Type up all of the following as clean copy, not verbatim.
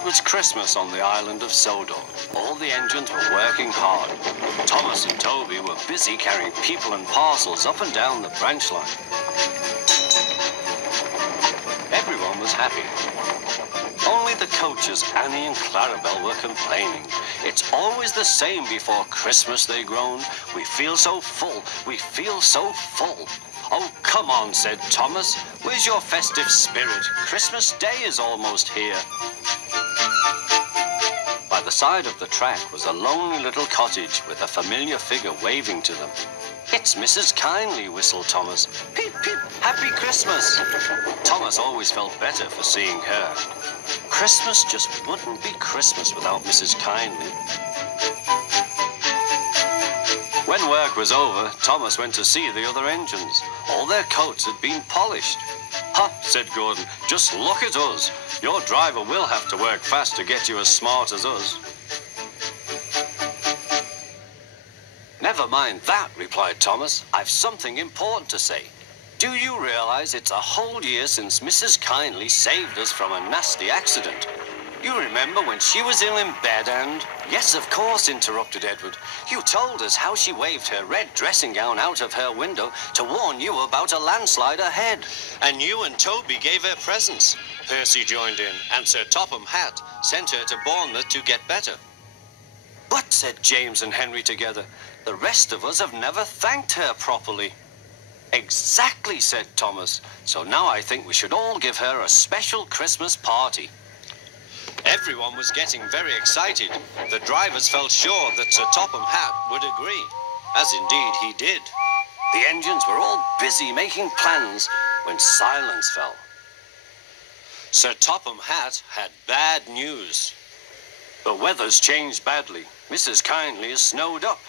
It was Christmas on the island of Sodor. All the engines were working hard. Thomas and Toby were busy carrying people and parcels up and down the branch line. Everyone was happy. Only the coaches, Annie and Clarabelle, were complaining. It's always the same before Christmas, they groaned. We feel so full, we feel so full. Oh, come on, said Thomas. Where's your festive spirit? Christmas Day is almost here. By the side of the track was a lonely little cottage with a familiar figure waving to them. It's Mrs. Kindly, whistled Thomas. Peep, peep, Happy Christmas. Thomas always felt better for seeing her. Christmas just wouldn't be Christmas without Mrs. Kindly. When work was over, Thomas went to see the other engines. All their coats had been polished. Ha, said Gordon, just look at us. Your driver will have to work fast to get you as smart as us. Never mind that, replied Thomas. I've something important to say. Do you realize it's a whole year since Mrs. Kindly saved us from a nasty accident? You remember when she was ill in bed and... Yes, of course, interrupted Edward. You told us how she waved her red dressing gown out of her window to warn you about a landslide ahead. And you and Toby gave her presents. Percy joined in, and Sir Topham Hatt sent her to Bournemouth to get better. But, said James and Henry together, the rest of us have never thanked her properly. Exactly, said Thomas. So now I think we should all give her a special Christmas party. Everyone was getting very excited. The drivers felt sure that Sir Topham Hatt would agree, as indeed he did. The engines were all busy making plans when silence fell. Sir Topham Hatt had bad news. The weather's changed badly. Mrs. Kindly is snowed up.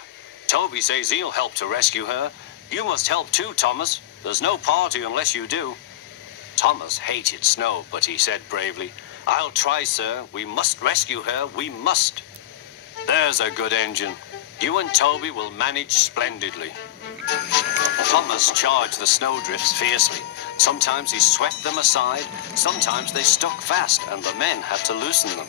Toby says he'll help to rescue her. You must help too, Thomas. There's no party unless you do. Thomas hated snow, but he said bravely, I'll try, sir. We must rescue her. We must. There's a good engine. You and Toby will manage splendidly. Thomas charged the snowdrifts fiercely. Sometimes he swept them aside. Sometimes they stuck fast, and the men had to loosen them.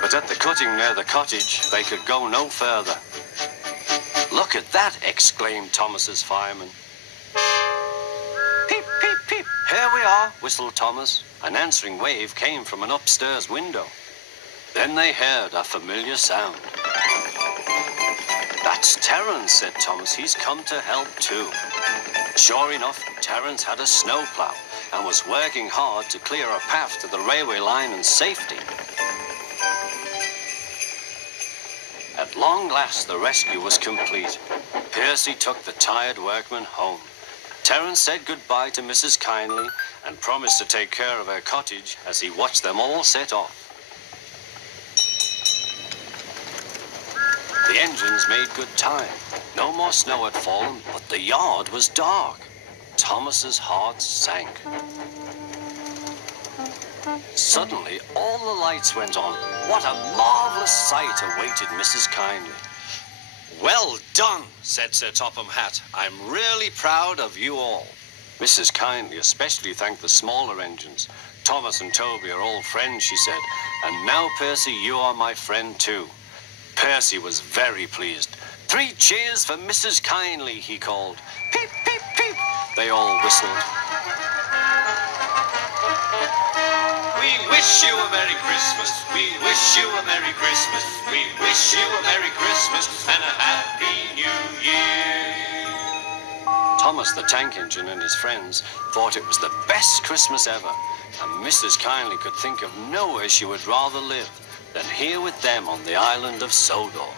But at the cutting near the cottage, they could go no further. Look at that, exclaimed Thomas's fireman. Peep, peep, peep, here we are, whistled Thomas. An answering wave came from an upstairs window. Then they heard a familiar sound. That's Terence, said Thomas. He's come to help too. Sure enough, Terence had a snowplow and was working hard to clear a path to the railway line in safety. At long last, the rescue was complete. Percy took the tired workmen home. Terence said goodbye to Mrs. Kindly and promised to take care of her cottage as he watched them all set off. The engines made good time. No more snow had fallen, but the yard was dark. Thomas's heart sank. Suddenly, all the lights went on. What a marvelous sight awaited Mrs. Kindly. Well done, said Sir Topham Hatt. I'm really proud of you all. Mrs. Kindly especially thanked the smaller engines. Thomas and Toby are all friends, she said. And now, Percy, you are my friend too. Percy was very pleased. 3 cheers for Mrs. Kindly, he called. Peep, peep, peep. They all whistled. We wish you a Merry Christmas. We wish you a Merry Christmas. We wish you a Merry Christmas and a Happy New Year. Thomas the tank engine and his friends thought it was the best Christmas ever, and Mrs. Kindly could think of nowhere she would rather live than here with them on the island of Sodor.